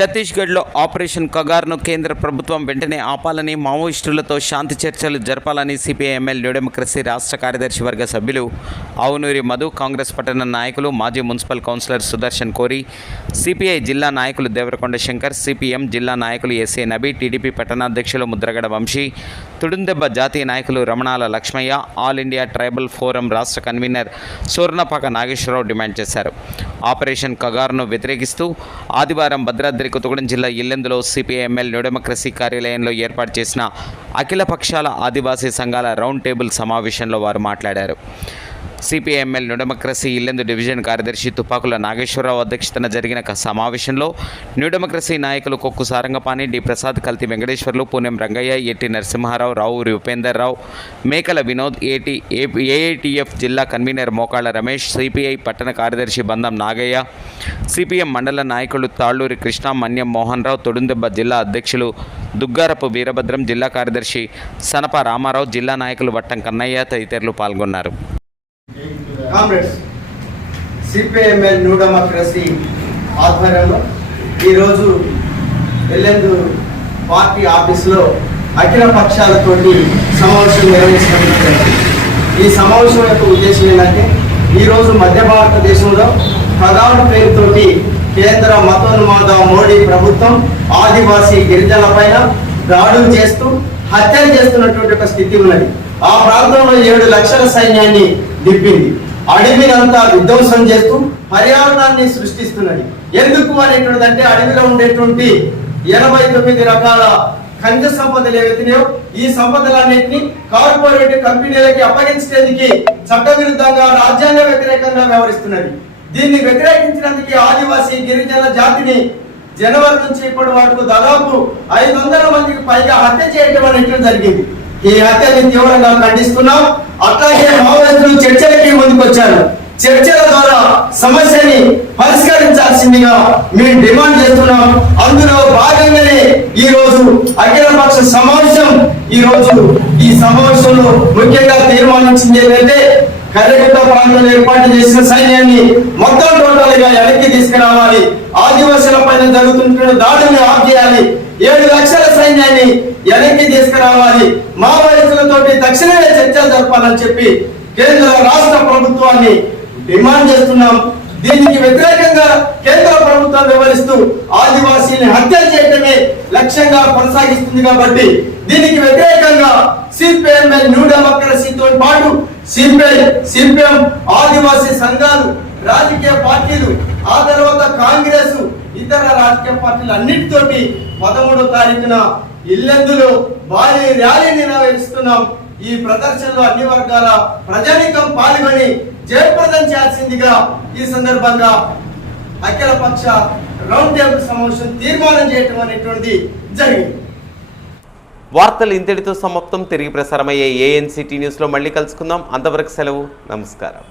ఛత్తీస్గఢ్లో ఆపరేషన్ కగార్ను కేంద్ర ప్రభుత్వం వెంటనే ఆపాలని మావోయిస్టులతో శాంతి చర్చలు జరపాలని సిపిఐఎంఎల్ న్యూ డెమోక్రసీ రాష్ట్ర కార్యదర్శి వర్గ సభ్యులు అవునూరి మధు కాంగ్రెస్ పట్టణ నాయకులు మాజీ మున్సిపల్ కౌన్సిలర్ సుదర్శన్ కోరి సిపిఐ జిల్లా నాయకులు దేవరకొండ శంకర్ సిపిఎం జిల్లా నాయకులు ఎస్ఏ నబీ టీడీపీ పట్టణాధ్యక్షులు ముద్రగడ వంశీ తుడుందెబ్బ జాతీయ నాయకులు Ramanala Lakshmaiah all India tribal forum రాష్ట్ర కన్వీనర్ సూర్ణపాక నాగేశ్వరరావు డిమాండ్ చేశారు. ఆపరేషన్ కగార్ను వ్యతిరేకిస్తూ ఆదివారం భద్రాద్రి కొత్తగూడెం జిల్లా ఇల్లెందులో సిపిఐఎంఎల్ న్యూ డెమోక్రసీ కార్యాలయంలో ఏర్పాటు చేసిన అఖిల పక్షాల ఆదివాసీ సంఘాల రౌండ్ టేబుల్ సమావేశంలో వారు మాట్లాడారు. సిపిఐఎంఎల్ న్యూడెమోక్రసీ ఇల్లెందు డివిజన్ కార్యదర్శి తుపాకుల నాగేశ్వరరావు అధ్యక్షతన జరిగిన సమావేశంలో న్యూడెమోక్రసీ నాయకులు కొక్కు సారంగపాణి డి. ప్రసాద్ కల్తి వెంకటేశ్వర్లు పూనెం రంగయ్య ఎట్టి నరసింహారావు రావురి ఉపేందర్రావు మేకల వినోద్ ఏటి ఏఐటిఎఫ్ జిల్లా కన్వీనర్ మోకాళ్ళ రమేష్ సిపిఐ పట్టణ కార్యదర్శి బంధం నాగయ్య సిపిఎం మండల నాయకులు తాళ్ళూరి కృష్ణ మన్యం మోహన్ రావు తొడుందెబ్బ జిల్లా అధ్యక్షులు దుగ్గారపు వీరభద్రం జిల్లా కార్యదర్శి సనప రామారావు జిల్లా నాయకులు వట్టం కన్నయ్య తదితరులు పాల్గొన్నారు. కామ్రేడ్స్ సిపిఐఎంఎల్ న్యూ డెమోక్రసీ ఆధ్వర్యంలో ఈరోజు ఎల్లెందు పార్టీ ఆఫీసులో అఖిల పక్షాలతోటి సమావేశం నిర్వహించడం ఈ సమావేశం యొక్క ఉద్దేశం ఏంటంటే ఈరోజు మధ్య భారతదేశంలో ప్రధాన పేరుతోటి కేంద్ర మతోన్మాద మోడీ ప్రభుత్వం ఆదివాసీ గిరిజనుల పైన దాడులు చేస్తూ హత్యలు చేస్తున్నటువంటి ఒక స్థితి ఉన్నది. ఆ ప్రాంతంలో ఏడు లక్షల సైన్యాన్ని దిప్పింది అడవినంతా విధ్వంసం చేస్తూ పర్యావరణాన్ని సృష్టిస్తున్నది. ఎందుకు అనేటువంటిది అంటే అడవిలో ఉండేటువంటి ఎనభై తొమ్మిది రకాల ఖనిజ సంపదలు ఏవైతున్నాయో ఈ సంపదలన్నింటినీ కార్పొరేట్ కంపెనీలకి అప్పగించడానికి చట్టవిరుద్ధంగా రాజ్యాంగ వ్యతిరేకంగా వ్యవహరిస్తున్నది. దీన్ని వ్యతిరేకించడానికి ఆదివాసీ గిరిజన జాతిని జనవరి నుంచి ఇప్పటి వరకు దాదాపు ఐదు వందల మందికి పైగా హత్య చేయటం అనేటువంటి జరిగింది. ఈ హత్యని తీవ్రంగా ఖండిస్తున్నాం. అట్లాగే మావోయిస్టులు చర్చలకి ముందుకొచ్చారు. చర్చల ద్వారా సమస్యని పరిష్కరించాల్సిందిగా మేము డిమాండ్ చేస్తున్నాం. అందులో భాగంగానే ఈ రోజు అఖిలపక్ష సమావేశం ఈ రోజు ఈ సమావేశంలో ముఖ్యంగా తీర్మానించింది ఏంటంటే కర్రగుట్ట ప్రాంతంలో ఏర్పాటు చేసిన సైన్యాన్ని మొత్తం టోటల్గా వెనక్కి తీసుకురావాలి. ఆదివాసుల పైన జరుగుతున్న దాడిని ఆఫ్ చేయాలి ఏడు లక్షల సైన్యాన్ని వెనక్కి తీసుకురావాలి. మావోయిస్టులతోటి తక్షణమే చర్చలు జరపాలని చెప్పి కేంద్ర రాష్ట్ర ప్రభుత్వాన్ని డిమాండ్ చేస్తున్నాం. దీనికి వ్యతిరేకంగా కేంద్ర ప్రభుత్వం వ్యవహరిస్తూ ఆదివాసీని హత్య చేయటమే లక్ష్యంగా కొనసాగిస్తుంది కాబట్టి దీనికి వ్యతిరేకంగా సిపిఎంఎల్ న్యూ డెమోక్రసీతో పాటు సిపిఐ సిపిఎం ఆదివాసీ సంఘాలు రాజకీయ పార్టీలు ఆ తర్వాత కాంగ్రెస్ రాజకీయ పార్టీలు అన్నిటితోటి పదమూడో తారీఖున ఇల్లెందులో భారీ ర్యాలీ నిర్వహిస్తున్నాం. ఈ ప్రదర్శనలో అన్ని వర్గాల ప్రజానీకం పాల్గొని జయప్రదం చేయాల్సిందిగా ఈ సందర్భంగా అఖిల పక్ష రౌండ్ టేబుల్ సమావేశం తీర్మానం చేయటం అనేటువంటిది జరిగింది. వార్తలు ఇంతటితో సమాప్తం. తిరిగి ప్రసారమయ్యే ఏఎన్సిటీ న్యూస్లో మళ్ళీ కలుసుకుందాం. అంతవరకు సెలవు. నమస్కారం.